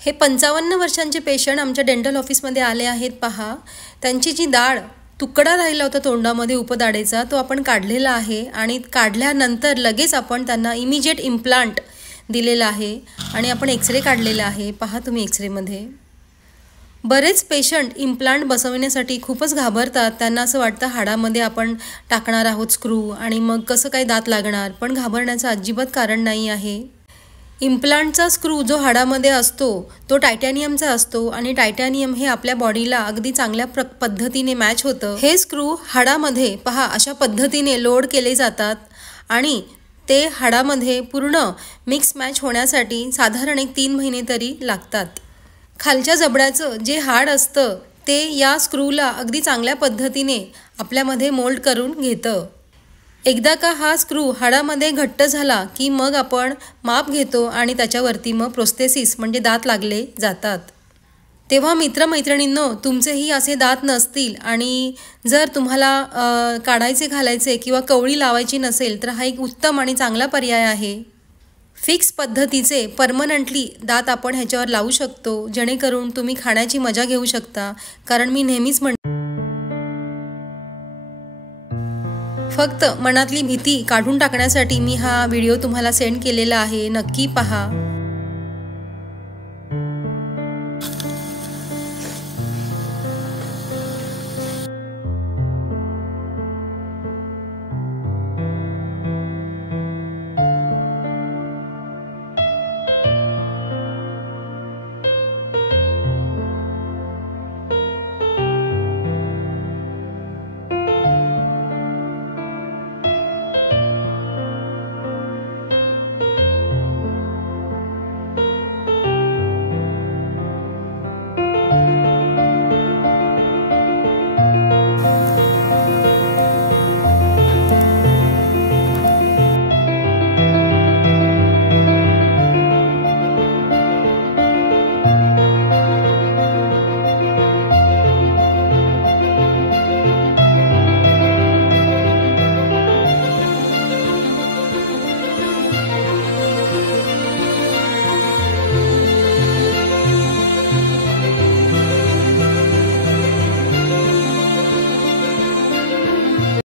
हे 55 वर्षांचे पेशंट आमच्या डेंटल ऑफिसमध्ये आले आहेत पहा. त्यांची जी दाढ तुकडा राहिला होता तोंडामध्ये उपदाढेचा तो आपण काढलेला आहे आणि काढल्यानंतर लगेच आपण त्यांना इमिजिएट इम्प्लांट दिलेला आहे आणि आपण एक्सरे काढलेला आहे. पहा तुम्ही एक्सरेमध्ये. बरेच पेशंट इम्प्लांट बसवण्यासाठी खूपच घाबरतात. त्यांना असं वाटतं हाडामध्ये आपण टाकणार आहोत स्क्रू आणि मग कसं काय दात लागणार. पण घाबरण्याचं अजिबात कारण नाही आहे. इम्प्लांटचा स्क्रू जो हाडामध्ये असतो तो टायटॅनियमचा असतो आणि टायटॅनियम हे आपल्या बॉडीला अगदी चांगल्या पद्धतीने मॅच होतं. हे स्क्रू हाडामध्ये पहा अशा पद्धतीने लोड केले जातात आणि ते हाडामध्ये पूर्ण मिक्स मॅच होण्यासाठी साधारण 3 महिने तरी लागतात. खालच्या जबड्याचं जे हाड असतं ते या स्क्रूला अगदी चांगल्या पद्धतीने आपल्यामध्ये मोल्ड करून घेतं. एकदा का हा स्क्रू हाडामध्ये घट्ट झाला की मग आपण माप घेतो आणि त्याच्यावरती मग प्रोस्थेसिस म्हणजे दात लागले जातात. तेव्हा मित्रमैत्रिणींनो, तुमचेही असे दात नसतील आणि जर तुम्हाला काढायचे घालायचे किंवा कवळी लावायची नसेल तर हा एक उत्तम आणि चांगला पर्याय आहे. फिक्स पद्धतीचे परमनंटली दात आपण ह्याच्यावर लावू शकतो जेणेकरून तुम्ही खाण्याची मजा घेऊ शकता. कारण मी नेहमीच फक्त मनातली भीती काढून टाकण्यासाठी मी हा व्हिडिओ तुम्हाला सेंड केलेला आहे. नक्की पहा.